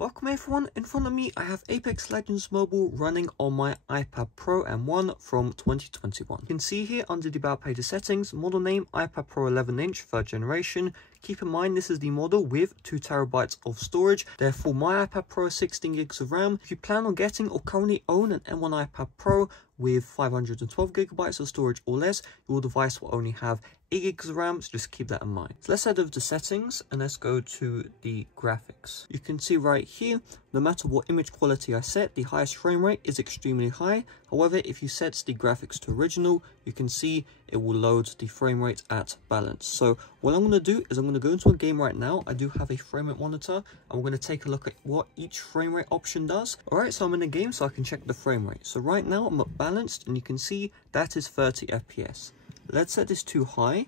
Welcome everyone, in front of me I have Apex Legends Mobile running on my iPad Pro M1 from 2021. You can see here under the About Page settings, model name iPad Pro 11-inch 3rd generation. Keep in mind this is the model with 2TB of storage, therefore my iPad Pro has 16GB of RAM. If you plan on getting or currently own an M1 iPad Pro with 512GB of storage or less, your device will only have 8GB of RAM, so just keep that in mind. So let's head over to settings and let's go to the graphics. You can see right here, no matter what image quality I set, the highest frame rate is extremely high. However, if you set the graphics to original, you can see it will load the frame rate at balance. So what I'm going to do is I'm going to go into a game right now. I do have a frame rate monitor and we're going to take a look at what each frame rate option does. Alright, so I'm in a game so I can check the frame rate. So right now I'm at balanced and you can see that is 30 FPS. Let's set this to high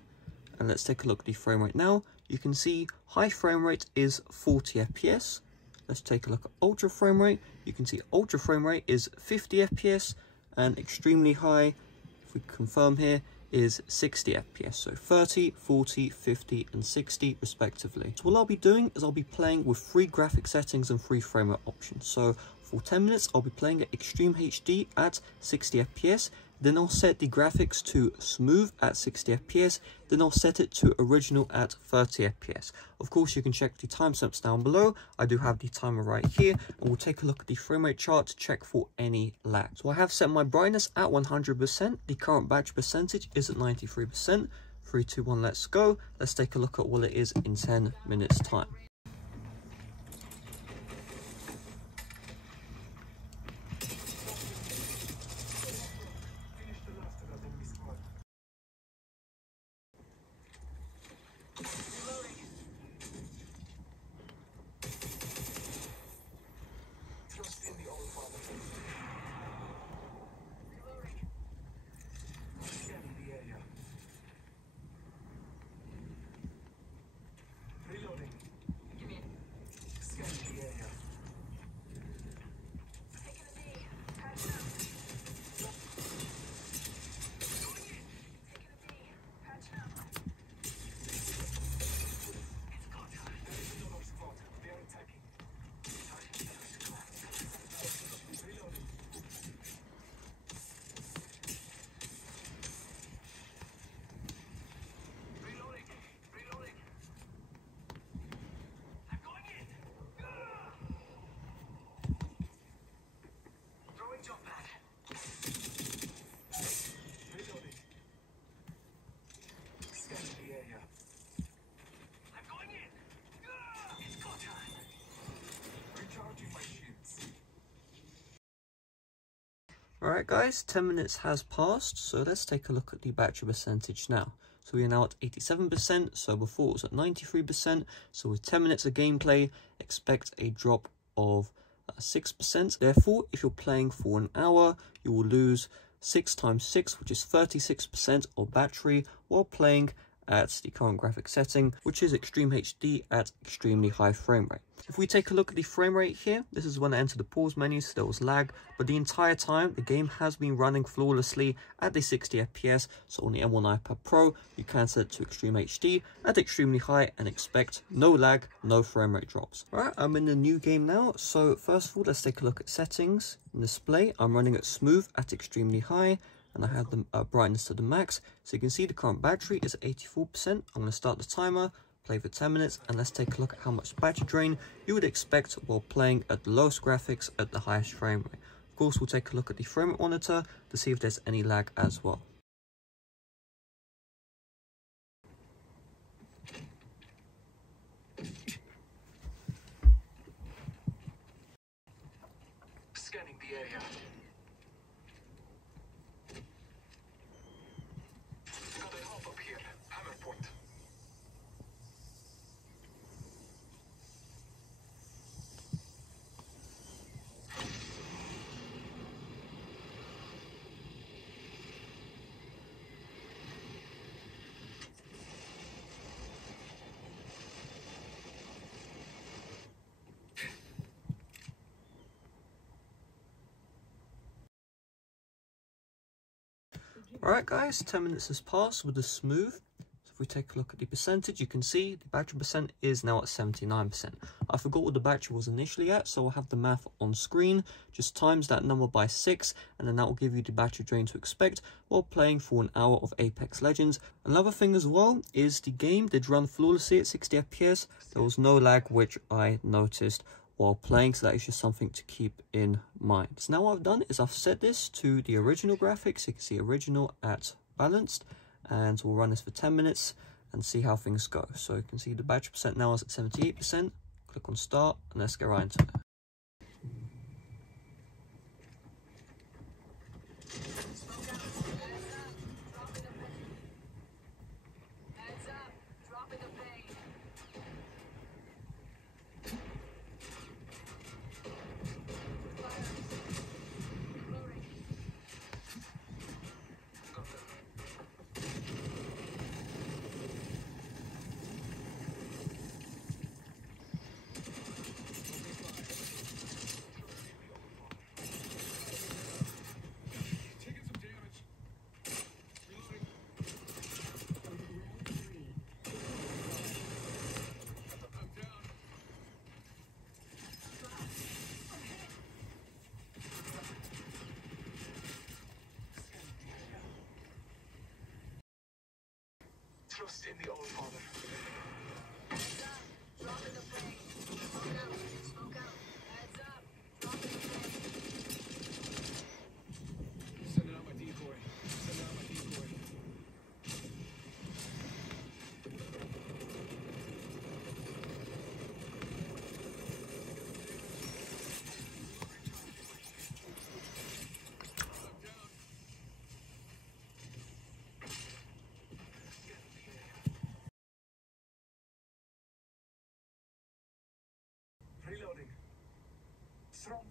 and let's take a look at the frame rate now. You can see high frame rate is 40 FPS. Let's take a look at ultra frame rate. You can see ultra frame rate is 50 FPS and extremely high, if we confirm here, is 60 FPS. So 30, 40, 50 and 60 respectively. So what I'll be doing is I'll be playing with 3 graphic settings and 3 frame rate options. So for 10 minutes I'll be playing at Extreme HD at 60 FPS. Then I'll set the graphics to smooth at 60 FPS. Then I'll set it to original at 30 FPS. Of course, you can check the timestamps down below. I do have the timer right here. And we'll take a look at the frame rate chart to check for any lag. So I have set my brightness at 100%. The current battery percentage is at 93%. 3, 2, 1, let's go. Let's take a look at what it is in 10 minutes time. Alright guys, 10 minutes has passed, so let's take a look at the battery percentage now. So we are now at 87%, so before it was at 93%, so with 10 minutes of gameplay, expect a drop of 6%. Therefore, if you're playing for an hour, you will lose 6 times 6, which is 36% of battery, while playing at the current graphic setting, which is Extreme HD at extremely high frame rate. If we take a look at the frame rate here, this is when I entered the pause menu, so there was lag, but the entire time the game has been running flawlessly at the 60 FPS. So on the M1 iPad Pro, you can set it to Extreme HD at extremely high and expect no lag, no frame rate drops. Alright, I'm in the new game now, so first of all, let's take a look at settings. In display, I'm running at smooth at extremely high, and I have the brightness to the max. So you can see the current battery is at 84%. I'm going to start the timer, play for 10 minutes, and let's take a look at how much battery drain you would expect while playing at the lowest graphics at the highest frame rate. Of course, we'll take a look at the frame rate monitor to see if there's any lag as well. Scanning the area. Got a hop up here. Hammer point. Alright guys, 10 minutes has passed with the smooth. So if we take a look at the percentage, you can see the battery percent is now at 79%. I forgot what the battery was initially at, so I'll have the math on screen. Just times that number by 6, and then that will give you the battery drain to expect while playing for an hour of Apex Legends. Another thing as well is the game did run flawlessly at 60 FPS. There was no lag, which I noticed while playing, so that is just something to keep in mind. So now what I've done is I've set this to the original graphics. You can see original at balanced, and we'll run this for 10 minutes and see how things go. So you can see the battery percent now is at 78%. Click on start and let's get right into it. Trust in the All Father. Dropping the plane. Smoke out. Smoke out. Heads up. Dropping the plane. Sending out my decoy. Sending out my decoy. Reloading. Stronger.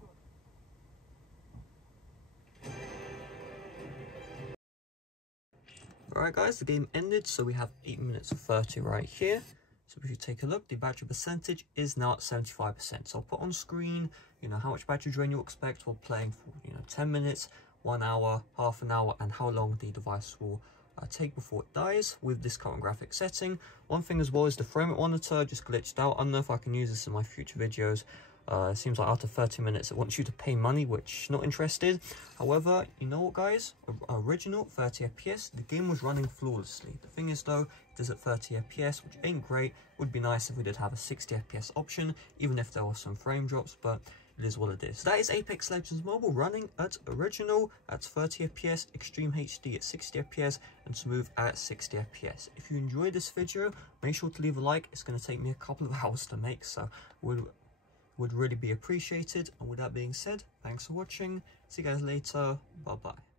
Alright guys, the game ended, so we have 8 minutes of 30 right here. So if you take a look, the battery percentage is now at 75%. So I'll put on screen, how much battery drain you expect while playing for, 10 minutes, 1 hour, half an hour, and how long the device will take before it dies with this current graphic setting. One thing as well is the frame rate monitor just glitched out. I don't know if I can use this in my future videos. It seems like after 30 minutes it wants you to pay money, which not interested. However, you know what guys, original 30 FPS, the game was running flawlessly. The thing is though, it is at 30 FPS, which ain't great. Would be nice if we did have a 60 FPS option, even if there were some frame drops, but it is what it is. So that is Apex Legends Mobile running at original at 30 FPS, Extreme HD at 60 FPS, and Smooth at 60 FPS. If you enjoyed this video, make sure to leave a like. It's going to take me a couple of hours to make, so would really be appreciated. And with that being said, thanks for watching. See you guys later. Bye bye.